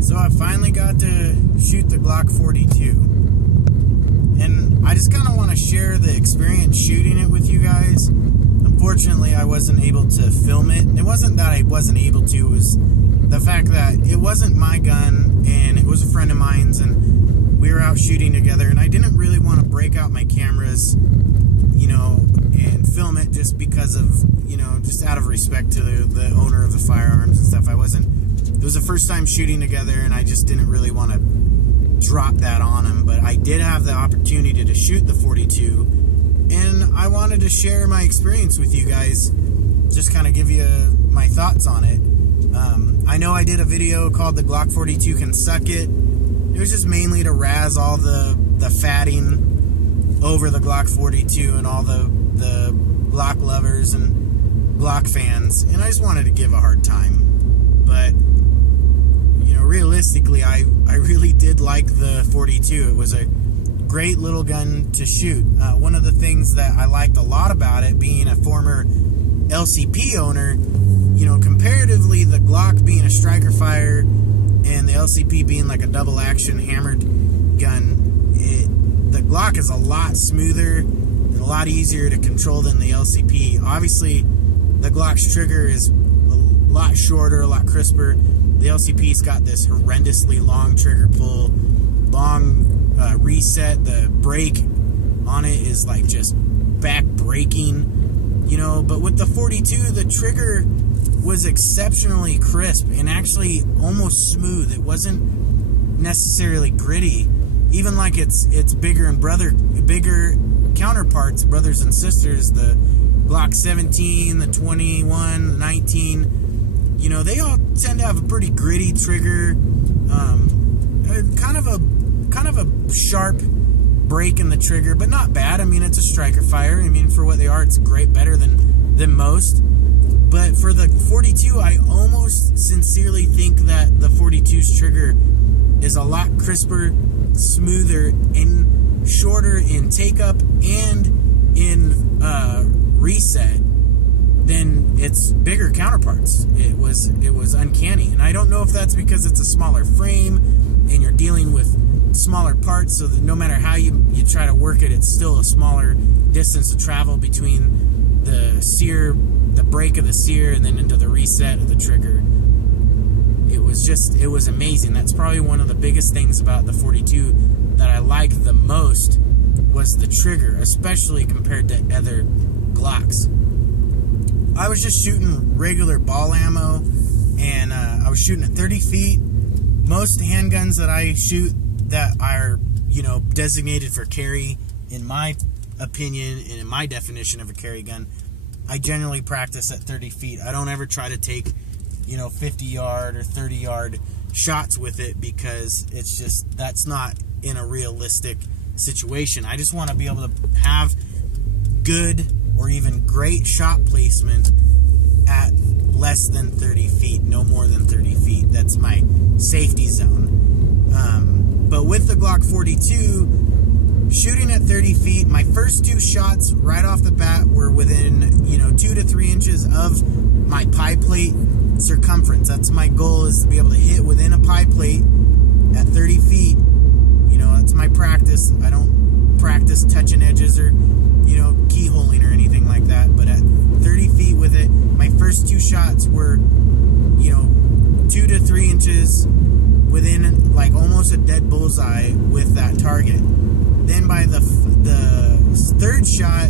So I finally got to shoot the Glock 42, and I just kind of want to share the experience shooting it with you guys. Unfortunately, I wasn't able to film it. It wasn't that I wasn't able to, it was the fact that it wasn't my gun, and it was a friend of mine's, and we were out shooting together, and I didn't really want to break out my cameras, you know, and film it just because of, you know, just out of respect to the owner of the firearms and stuff. It was the first time shooting together, and I just didn't really want to drop that on him, but I did have the opportunity to shoot the 42, and I wanted to share my experience with you guys, just kind of give you my thoughts on it. I know I did a video called The Glock 42 Can Suck It. It was just mainly to razz all the fatting over the Glock 42 and all the Glock lovers and Glock fans, and I just wanted to give a hard time. But, you know, realistically, I really did like the 42. It was a great little gun to shoot. One of the things that I liked a lot about it, being a former LCP owner, you know, comparatively, the Glock being a striker fire and the LCP being like a double action hammered gun, the Glock is a lot smoother and a lot easier to control than the LCP. Obviously, the Glock's trigger is a lot shorter, a lot crisper. The LCP's got this horrendously long trigger pull, long reset. The brake on it is like just back braking, you know. But with the 42, the trigger was exceptionally crisp and actually almost smooth. It wasn't necessarily gritty, even like its bigger counterparts, brothers and sisters, the Glock 17, the 21, the 19. You know, they all tend to have a pretty gritty trigger, kind of a sharp break in the trigger, but not bad. I mean, it's a striker fire. I mean, for what they are, it's great, better than most. But for the 42, I almost sincerely think that the 42's trigger is a lot crisper, smoother, and shorter in take-up and in reset than its bigger counterparts. It was uncanny. And I don't know if that's because it's a smaller frame and you're dealing with smaller parts, so that no matter how you try to work it, it's still a smaller distance to travel between the sear, the break of the sear, and then into the reset of the trigger. It was amazing. That's probably one of the biggest things about the 42 that I liked the most, was the trigger, especially compared to other Glocks. I was just shooting regular ball ammo, and I was shooting at 30 feet. Most handguns that I shoot that are, you know, designated for carry, in my opinion and in my definition of a carry gun, I generally practice at 30 feet. I don't ever try to take, you know, 50-yard or 30-yard shots with it, because it's just, that's not in a realistic situation. I just want to be able to have good or even great shot placement at less than 30 feet, no more than 30 feet. That's my safety zone. But with the Glock 42, shooting at 30 feet, my first two shots right off the bat were within, you know, 2 to 3 inches of my pie plate circumference. That's my goal, is to be able to hit within a pie plate at 30 feet. You know, that's my practice. I don't practice touching edges or, you know, keyholing or anything like that. But at 30 feet with it, my first two shots were, you know, 2 to 3 inches within, like, almost a dead bullseye with that target. Then by the third shot,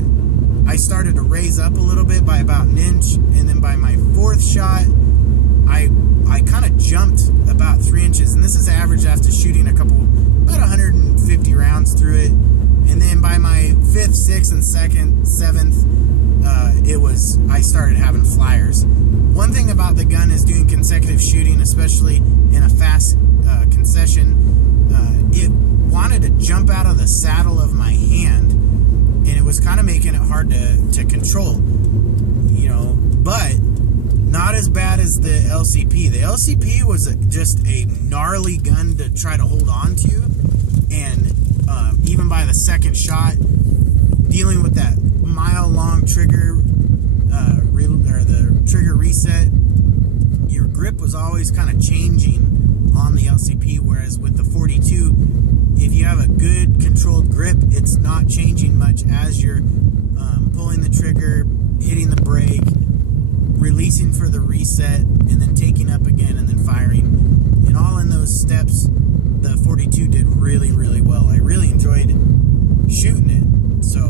I started to raise up a little bit by about an inch, and then by my fourth shot, I kind of jumped about 3 inches, and this is average after shooting about 150 rounds through it. And then by my fifth, sixth, and seventh, I started having flyers. One thing about the gun is doing consecutive shooting, especially in a fast concession, it wanted to jump out of the saddle of my hand, and it was kind of making it hard to control, you know, but not as bad as the LCP. The LCP was just a gnarly gun to try to hold on to, and even by the second shot, dealing with that mile-long trigger, or the trigger reset, your grip was always kind of changing on the LCP, whereas with the 42, if you have a good controlled grip, it's not changing much as you're pulling the trigger, hitting the brake, releasing for the reset, and then taking up again and then firing. And all in those steps, the 42 did really, really well. I really enjoyed shooting it. So,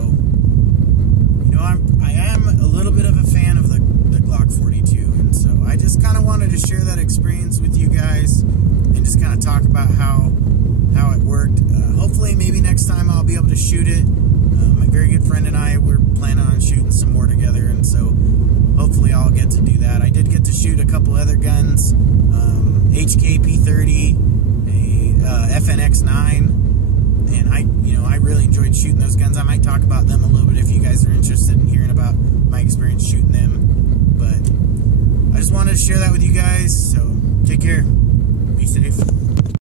you know, I am a little bit of a fan of the Glock 42, and so I just kind of wanted to share that experience with you guys and just kind of talk about how it worked. Hopefully, maybe next time I'll be able to shoot it. My very good friend and I, we're planning on shooting some more together, and so hopefully I'll get to do that. I did get to shoot a couple other guns, HK P30, a FNX9, and I really enjoyed shooting those guns. I might talk about them a little bit if you guys are interested in hearing about my experience shooting them. But I just wanted to share that with you guys, so take care. Be safe.